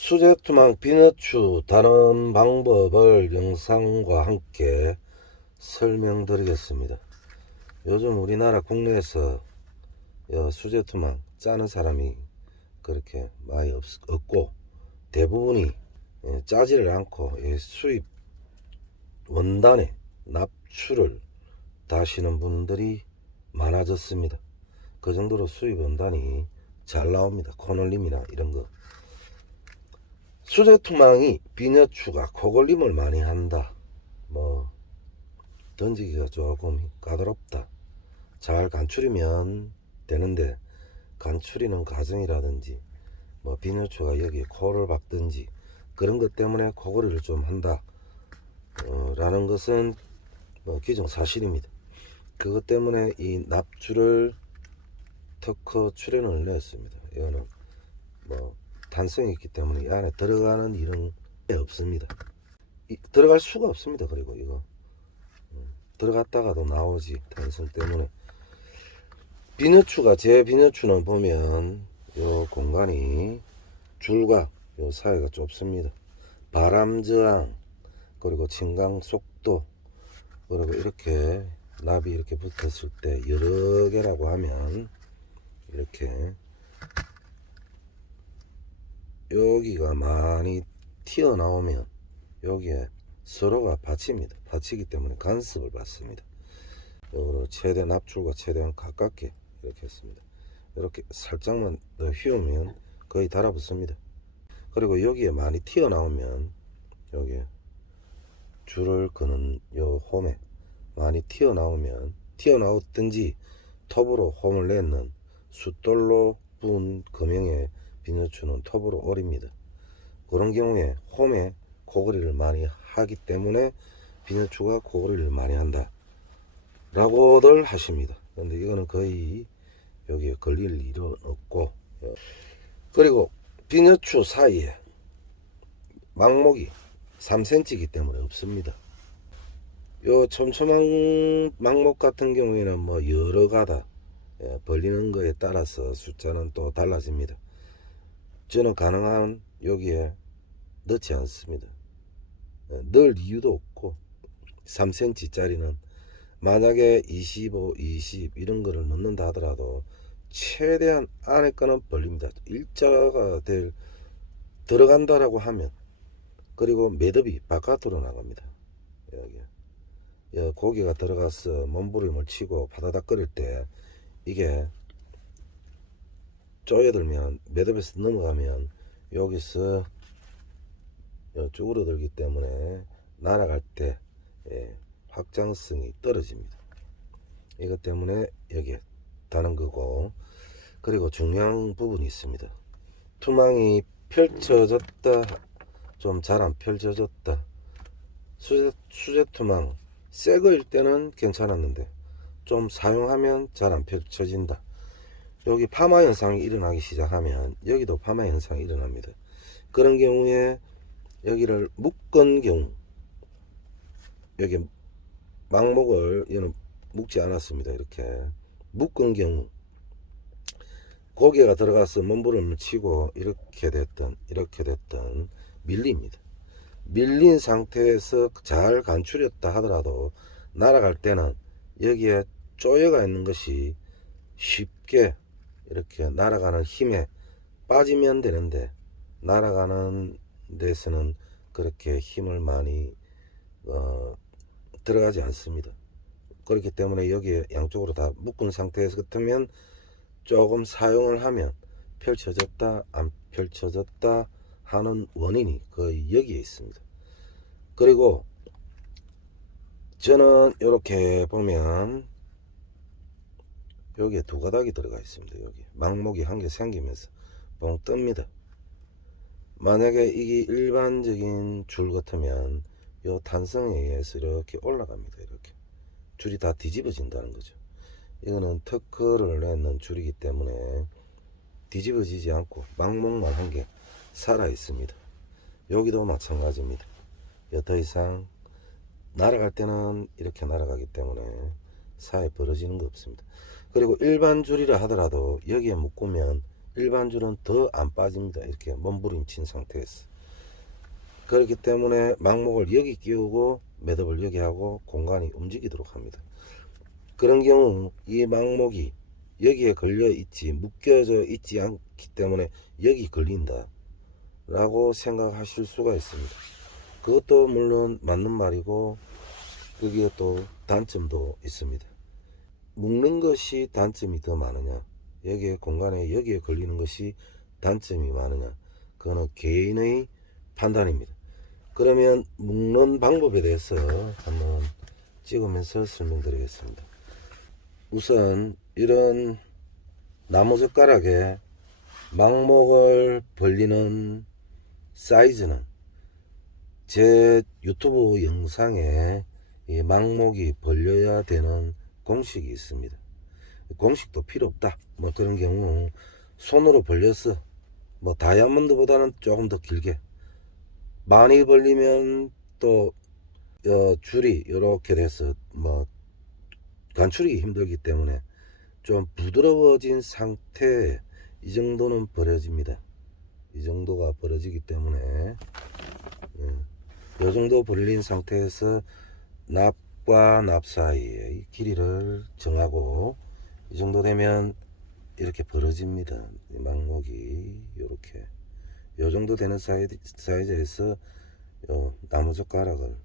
수제투망 비너추 다른 방법을 영상과 함께 설명드리겠습니다. 요즘 우리나라 국내에서 수제투망 짜는 사람이 그렇게 많이 없고 대부분이 짜지를 않고 수입 원단에 납추를 다시는 분들이 많아졌습니다. 그 정도로 수입 원단이 잘 나옵니다. 코놀림이나 이런 거. 수제투망이 비너추가 코걸림을 많이 한다. 던지기가 조금 까다롭다. 잘 간추리면 되는데 간추리는 과정이라든지 비너추가 여기에 코를 박든지 그런 것 때문에 코걸이를 좀 한다 라는 것은 기정사실입니다. 그것 때문에 이 납주를 특허 출연을 냈습니다. 이거는 탄성이 있기 때문에 이 안에 들어가는 이런 게 없습니다. 들어갈 수가 없습니다. 그리고 이거 들어갔다가도 나오지, 탄성 때문에. 비너추가, 제 비너추는 보면 요 공간이 줄과 요 사이가 좁습니다. 바람 저항, 그리고 진강 속도, 그리고 이렇게 납이 이렇게 붙었을 때 여러 개라고 하면 이렇게 여기가 많이 튀어나오면 여기에 서로가 받칩니다. 받치기 때문에 간섭을 받습니다. 요거를 최대 납출과 최대한 가깝게 이렇게 했습니다. 이렇게 살짝만 더 휘우면 거의 달아붙습니다. 그리고 여기에 많이 튀어나오면 여기에 줄을 그는 요 홈에 많이 튀어나오든지 톱으로 홈을 내는 숫돌로 부은 금형의 비너추는 톱으로 오립니다. 그런 경우에 홈에 코걸이를 많이 하기 때문에 비너추가 코걸이를 많이 한다 라고들 하십니다. 근데 이거는 거의 여기에 걸릴 일은 없고, 그리고 비너추 사이에 망목이 3cm이기 때문에 없습니다. 요 촘촘한 망목 같은 경우에는 여러 가다 벌리는 거에 따라서 숫자는 또 달라집니다. 저는 가능한 여기에 넣지 않습니다. 넣을 이유도 없고 3cm 짜리는 만약에 25, 20 이런 거를 넣는다 하더라도 최대한 안에 거는 벌립니다. 일자가 들어간다라고 하면, 그리고 매듭이 바깥으로 나갑니다. 여기 고기가 들어가서 몸부림을 치고 바다닥거릴 때 이게 쪼여들면 매듭에서 넘어가면 여기서 쭈그러들기 때문에 날아갈 때 확장성이 떨어집니다. 이것 때문에 여기에 다는 거고, 그리고 중요한 부분이 있습니다. 투망이 펼쳐졌다, 좀 잘 안 펼쳐졌다. 수제투망 새 거일 때는 괜찮았는데 좀 사용하면 잘 안 펼쳐진다. 여기 파마 현상이 일어나기 시작하면 여기도 파마 현상이 일어납니다. 그런 경우에 여기를 묶은 경우, 여기 망목을 얘는 묶지 않았습니다. 이렇게 묶은 경우 고개가 들어가서 몸부림을 치고 이렇게 됐던 밀립니다. 밀린 상태에서 잘 간추렸다 하더라도 날아갈 때는 여기에 쪼여가 있는 것이 쉽게 이렇게 날아가는 힘에 빠지면 되는데, 날아가는 데서는 그렇게 힘을 많이 들어가지 않습니다. 그렇기 때문에 여기에 양쪽으로 다 묶은 상태에서 같으면 조금 사용을 하면 펼쳐졌다 안 펼쳐졌다 하는 원인이 거의 여기에 있습니다. 그리고 저는 이렇게 보면 여기에 두 가닥이 들어가 있습니다. 여기 망목이 한 개 생기면서 뻥 뜹니다. 만약에 이게 일반적인 줄 같으면 이 탄성에 의해서 이렇게 올라갑니다. 이렇게 줄이 다 뒤집어진다는 거죠. 이거는 특허를 내는 줄이기 때문에 뒤집어지지 않고 망목만 한 개 살아 있습니다. 여기도 마찬가지입니다. 더 이상 날아갈 때는 이렇게 날아가기 때문에 사이에 벌어지는 거 없습니다. 그리고 일반 줄이라 하더라도 여기에 묶으면 일반 줄은 더 안 빠집니다. 이렇게 몸부림친 상태에서. 그렇기 때문에 망목을 여기 끼우고 매듭을 여기 하고 공간이 움직이도록 합니다. 그런 경우 이 망목이 여기에 걸려 있지 묶여져 있지 않기 때문에 여기 걸린다 라고 생각하실 수가 있습니다. 그것도 물론 맞는 말이고 거기에 또 단점도 있습니다. 묶는 것이 단점이 더 많으냐, 여기에 공간에 여기에 걸리는 것이 단점이 많으냐, 그거는 개인의 판단입니다. 그러면 묶는 방법에 대해서 한번 찍으면서 설명드리겠습니다. 우선 이런 나무젓가락에 망목을 벌리는 사이즈는 제 유튜브 영상에 이 망목이 벌려야 되는 공식이 있습니다. 공식도 필요 없다 뭐 그런 경우 손으로 벌려서 뭐 다이아몬드보다는 조금 더 길게 많이 벌리면 또 줄이 이렇게 돼서 뭐 간추리기 힘들기 때문에 좀 부드러워진 상태에 이 정도는 벌어집니다. 이 정도가 벌어지기 때문에 이 정도 벌린 상태에서 납과 납 사이의 길이를 정하고 이 정도 되면 이렇게 벌어집니다. 망목이 이렇게 이 정도 되는 사이즈에서 나무젓가락을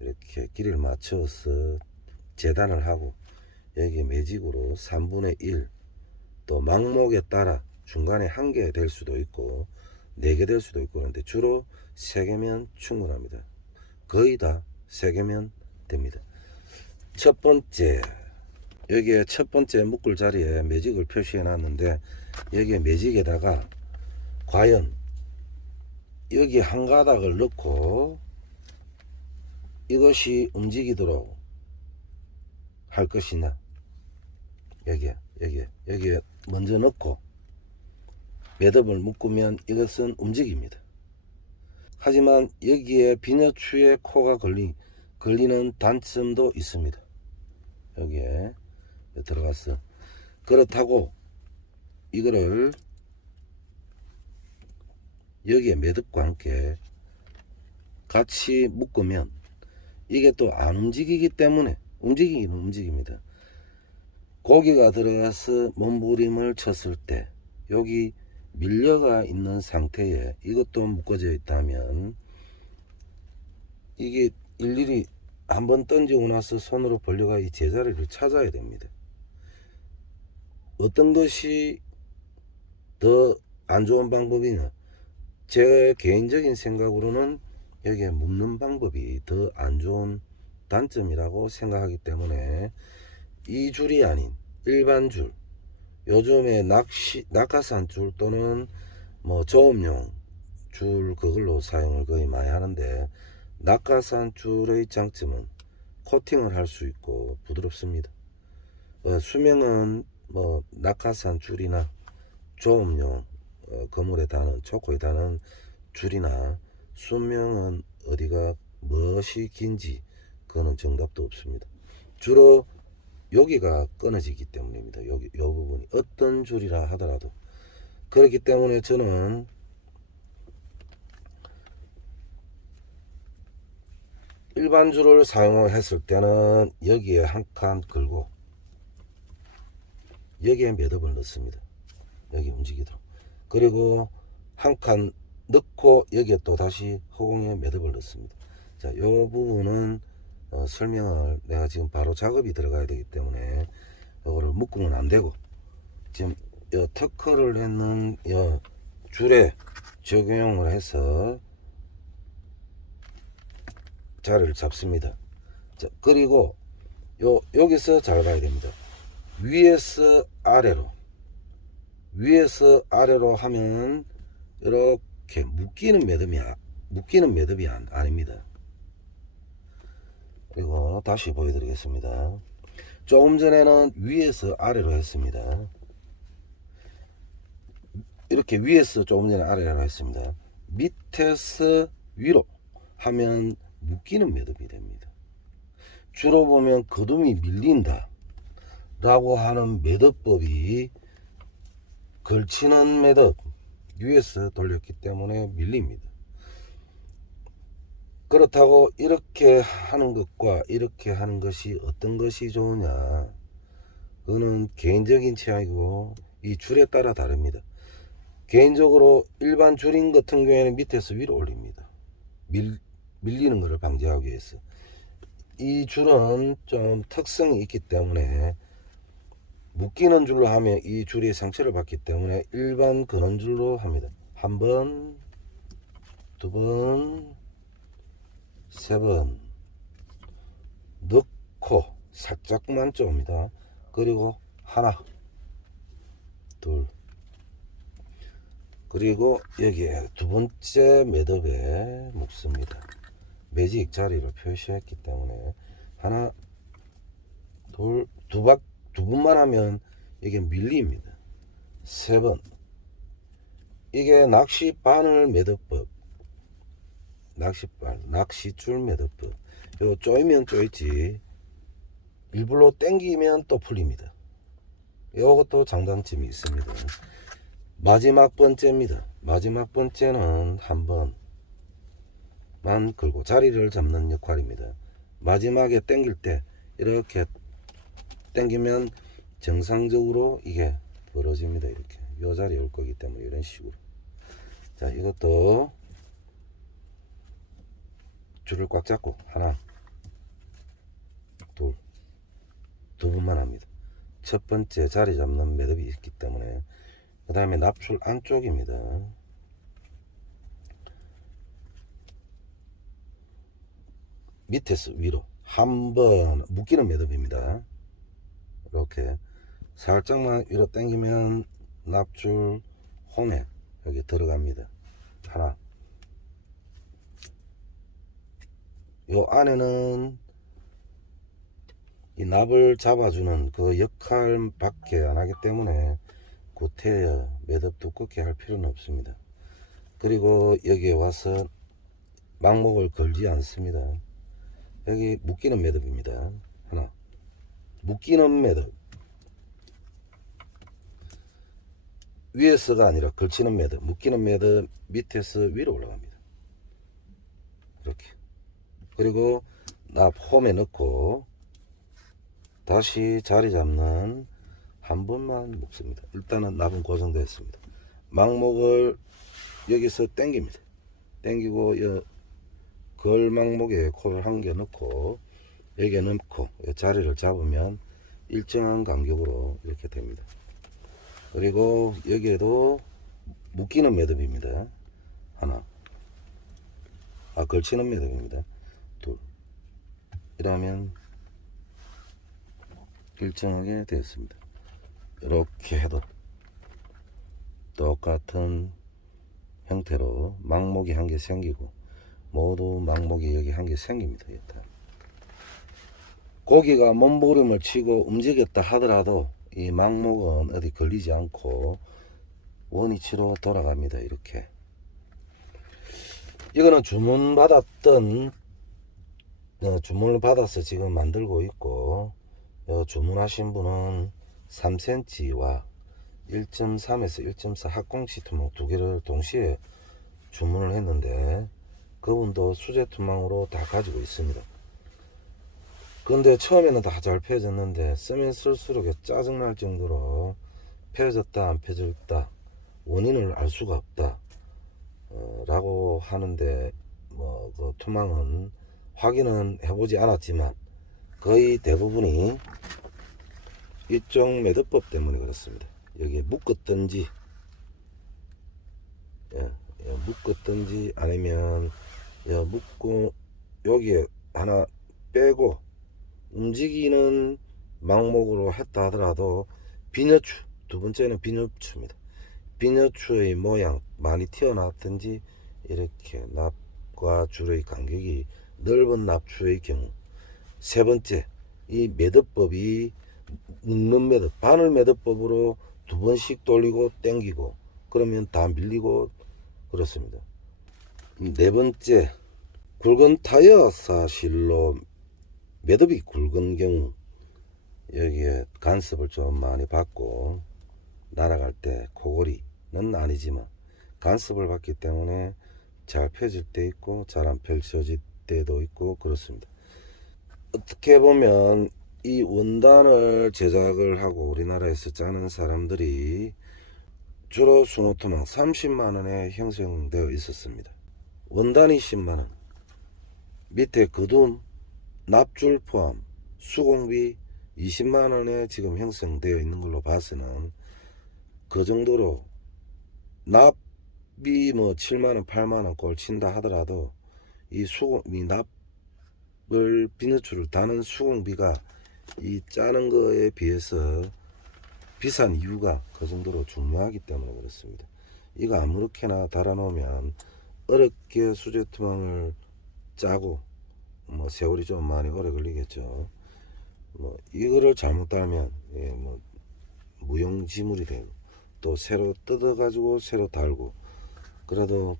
이렇게 길이를 맞춰서 재단을 하고 여기 매직으로 3분의 1 또 망목에 따라 중간에 1개 될 수도 있고 4개 될 수도 있고 그런데 주로 3개면 충분합니다. 거의 다 3개면 됩니다. 첫 번째 여기에 첫 번째 묶을 자리에 매직을 표시해 놨는데 여기에 매직에다가 과연 여기 한 가닥을 넣고 이것이 움직이도록 할 것이냐, 여기에 먼저 넣고 매듭을 묶으면 이것은 움직입니다. 하지만 여기에 비너추의 코가 걸리는 단점도 있습니다. 여기에 들어갔어. 그렇다고 이거를 여기에 매듭과 함께 같이 묶으면 이게 또 안 움직이기 때문에 움직이기는 움직입니다. 고기가 들어가서 몸부림을 쳤을 때 여기 밀려가 있는 상태에 이것도 묶어져 있다면 이게 일일이 한번 던지고 나서 손으로 벌려가 이 제자리를 찾아야 됩니다. 어떤 것이 더 안 좋은 방법이냐, 제 개인적인 생각으로는 여기에 묶는 방법이 더 안 좋은 단점이라고 생각하기 때문에 이 줄이 아닌 일반 줄, 요즘에 낙하산 줄 또는 뭐 저음용 줄 그걸로 사용을 거의 많이 하는데 낙하산 줄의 장점은 코팅을 할 수 있고 부드럽습니다. 수명은 뭐 낙하산 줄이나 저음용 거물에 다는 초코에 다는 줄이나 수명은 어디가 무엇이 긴지 그거는 정답도 없습니다. 주로 여기가 끊어지기 때문입니다. 여기 이 부분이 어떤 줄이라 하더라도 그렇기 때문에 저는 일반 줄을 사용했을 때는 여기에 한 칸 걸고 여기에 매듭을 넣습니다. 여기 움직이도록. 그리고 한 칸 넣고 여기에 또 다시 허공에 매듭을 넣습니다. 자, 이 부분은 설명을 내가 지금 바로 작업이 들어가야 되기 때문에 이거를 묶으면 안 되고 지금 이 터크를 했는 이 줄에 적용을 해서 자리를 잡습니다. 자, 그리고 여기서 잘 봐야 됩니다. 위에서 아래로 하면 이렇게 묶이는 매듭이 아닙니다. 그리고 다시 보여드리겠습니다. 조금 전에는 위에서 아래로 했습니다. 이렇게 위에서 조금 전에 아래로 했습니다. 밑에서 위로 하면 묶이는 매듭이 됩니다. 주로 보면 거둠이 밀린다 라고 하는 매듭법이 걸치는 매듭 위에서 돌렸기 때문에 밀립니다. 그렇다고 이렇게 하는 것과 이렇게 하는 것이 어떤 것이 좋으냐, 그거는 개인적인 취향이고 이 줄에 따라 다릅니다. 개인적으로 일반 줄인 같은 경우에는 밑에서 위로 올립니다. 밀리는 것을 방지하기 위해서. 이 줄은 좀 특성이 있기 때문에 묶이는 줄로 하면 이 줄이 상처를 받기 때문에 일반 그런 줄로 합니다. 한 번, 두 번, 세 번 넣고 살짝만 쪼입니다. 그리고 하나, 둘, 그리고 여기에 두 번째 매듭에 묶습니다. 매직 자리를 표시했기 때문에 하나, 둘, 두 번만 하면 이게 밀립니다. 세 번. 이게 낚시 바늘 매듭법, 낚시발, 낚시줄 매듭법. 요 쪼이면 쪼이지 일부러 당기면 또 풀립니다. 요것도 장단점이 있습니다. 마지막 번째입니다. 마지막 번째는 한 번만 걸고 자리를 잡는 역할입니다. 마지막에 당길 때 이렇게 당기면 정상적으로 이게 벌어집니다. 이렇게 요 자리에 올 거기 때문에 이런 식으로. 자, 이것도 줄을 꽉 잡고 하나, 둘, 두 번만 합니다. 첫 번째 자리 잡는 매듭이 있기 때문에. 그 다음에 납줄 안쪽입니다. 밑에서 위로 한 번 묶이는 매듭입니다. 이렇게 살짝만 위로 당기면 납줄 홈에 여기 들어갑니다. 하나. 요 안에는 이 납을 잡아주는 그 역할밖에 안 하기 때문에 구태여 매듭 두껍게 할 필요는 없습니다. 그리고 여기에 와서 망목을 걸지 않습니다. 여기 묶이는 매듭입니다. 하나. 묶이는 매듭. 위에서가 아니라 걸치는 매듭. 묶이는 매듭 밑에서 위로 올라갑니다. 이렇게. 그리고 납 홈에 넣고 다시 자리 잡는 한 번만 묶습니다. 일단은 납은 고정되어 있습니다. 망목을 여기서 당깁니다. 당기고 걸망목에 코를 한 개 넣고 여기에 넣고 자리를 잡으면 일정한 간격으로 이렇게 됩니다. 그리고 여기에도 묶이는 매듭입니다. 하나. 걸치는 매듭입니다. 둘. 이러면 일정하게 되었습니다. 이렇게 해도 똑같은 형태로 망목이 한 개 생기고 모두 망목이 여기 한 개 생깁니다. 고기가 몸부림을 치고 움직였다 하더라도 이 망목은 어디 걸리지 않고 원위치로 돌아갑니다. 이렇게. 이거는 주문을 받아서 지금 만들고 있고, 주문하신 분은 3cm와 1.3에서 1.4 합공시 투망 두 개를 동시에 주문을 했는데 그분도 수제 투망으로 다 가지고 있습니다. 근데 처음에는 다 잘 펴졌는데 쓰면 쓸수록 짜증날 정도로 펴졌다 안 펴졌다 원인을 알 수가 없다 라고 하는데, 그 투망은 확인은 해보지 않았지만 거의 대부분이 이쪽 매듭법 때문에 그렇습니다. 여기 묶었든지 묶었든지 아니면 묶고 여기에 하나 빼고 움직이는 망목으로 했다 하더라도 비녀추, 두 번째는 비녀추입니다. 비녀추의 모양 많이 튀어나왔든지 이렇게 납과 줄의 간격이 넓은 납추의 경우, 세 번째 이 매듭법이 묶는 매듭, 바늘 매듭법으로 두 번씩 돌리고 당기고 그러면 다 밀리고 그렇습니다. 네 번째, 굵은 타이어 사실로 매듭이 굵은 경우 여기에 간섭을 좀 많이 받고 날아갈 때 코골이는 아니지만 간섭을 받기 때문에 잘 펴질 때 있고 잘 안 펼쳐질 때도 있고 그렇습니다. 어떻게 보면 이 원단을 제작을 하고 우리나라에서 짜는 사람들이 주로 숭어토망 30만원에 형성되어 있었습니다. 원단이 10만원, 밑에 거둠, 납줄 포함, 수공비 20만원에 지금 형성되어 있는 걸로 봐서는 그 정도로 납이 뭐 7만원 8만원 꼴 친다 하더라도 이 납을 비너줄을 다는 수공비가 이 짜는 거에 비해서 비싼 이유가 그 정도로 중요하기 때문에 그렇습니다. 이거 아무렇게나 달아놓으면 어렵게 수제투망을 짜고 뭐 세월이 좀 많이 오래 걸리겠죠. 뭐 이거를 잘못 달면 뭐 무용지물이 되고 또 새로 뜯어 가지고 새로 달고 그래도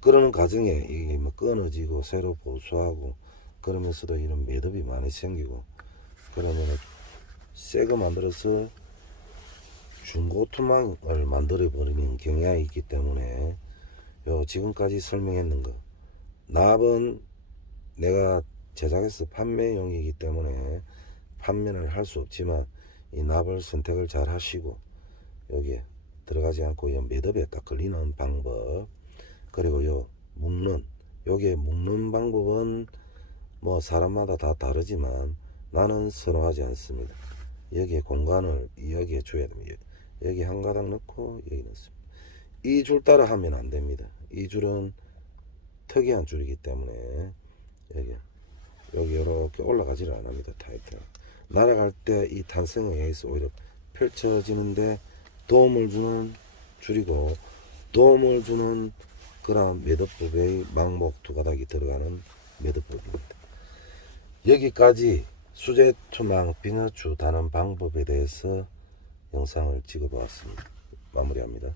그러는 과정에 이게 뭐 끊어지고 새로 보수하고 그러면서도 이런 매듭이 많이 생기고 그러면 새 거 만들어서 중고 투망을 만들어 버리는 경향이 있기 때문에 요 지금까지 설명했는 거 납은 내가 제작해서 판매용이기 때문에 판매를 할 수 없지만 이 납을 선택을 잘 하시고 여기에 들어가지 않고 요 매듭에 딱 걸리는 방법 그리고 요 묶는 여기에 묶는 방법은 뭐 사람마다 다 다르지만 나는 선호하지 않습니다. 여기에 공간을 여기에 줘야 됩니다. 여기 한 가닥 넣고 여기 넣습니다. 이 줄 따라 하면 안 됩니다. 이 줄은 특이한 줄이기 때문에 여기 이렇게 올라가지를 않습니다. 타이트 날아갈 때 이 탄성에 의해서 오히려 펼쳐지는데 도움을 주는 줄이고 도움을 주는 그런 매듭법의 망목 두 가닥이 들어가는 매듭법입니다. 여기까지 수제 투망 비너추 다는 방법에 대해서 영상을 찍어 보았습니다. 마무리합니다.